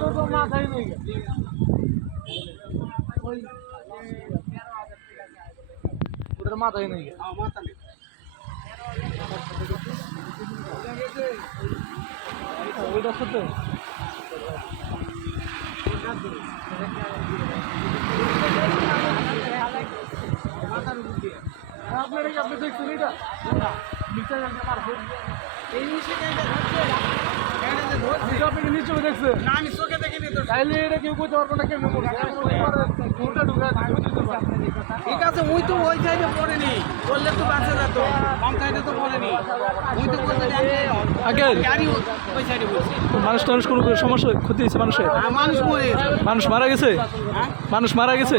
ওটার মাথায় নেই মাথা নেই। ওইটা সত্য? আপনি দেখছেন এটা? মিক্সার মারছে। এই নিষেধাজ্ঞা ধরছে এটা যে ধরছে। এটা আপনি নিচে দেখছেন? না আমি চোখে দেখিনি তো। তাইলে এটা কেউ করতে পারব না কেমন কোনটা ঢুকে ঠিক আছে মুই তো ওই সাইডে পড়েনি। বললে তো বাঁচা যেত। বাম সাইডে তো পড়েনি। তো আগে গাড়ি ওই সাইডে বলছে মানুষ টানুষ কোনো সমস্যা ক্ষতি হয়েছে মানুষের? মানুষ মরে মানুষ মারা গেছে? হ্যাঁ? মানুষ মারা গেছে।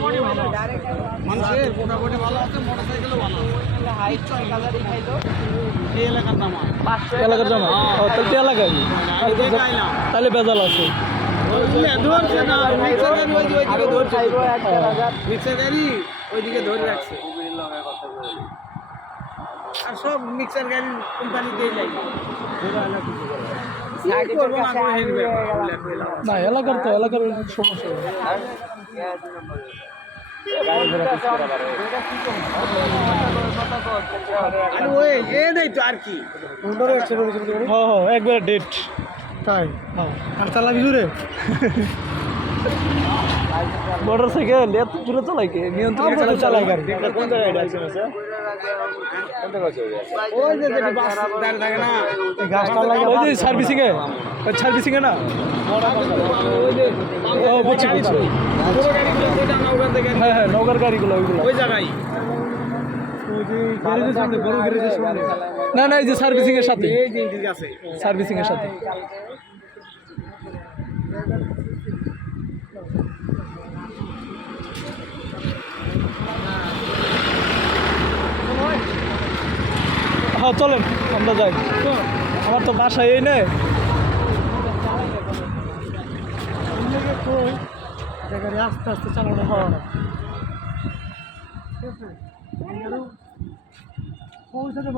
মোটামুটি ভালো মানুষের মোটামুটি ভালো আছে মোটর সাইকেলও ভালো এই এলাকার এলাকার জমা তাহলে এলাকায়। তাহলে বেজাল আছে। ওইদিকে ধরে রাখছে। আর সব মিক্সার গাড়ি কোম্পানি দিয়ে না এলাকার তো এলাকার সমস্যা। একবার ডেট তাই? আর চালাবি জুড়ে মোটর সাইকেল এত দূরে চালাই কে? নিয়ন্ত্রণ করে চালাই গাড়ি। কোন জায়গায় ওই যে যেটি বাস দাঁড়িয়ে থাকে না। গাছটা লাগে ওই যে সার্ভিসিং এ সার্ভিসিং এ না? ওই যে বুঝছি বুঝছি হ্যাঁ হ্যাঁ নৌকার গাড়িগুলো ওইগুলো। ওই জায়গায়। না না এই যে সার্ভিসিং এর সাথে। সার্ভিসিং এর সাথে। হ্যাঁ চলেন আমরা যাই। আমার তো বাসায় এই নেই। আস্তে আস্তে চালানো হয়। না পৌঁছাতে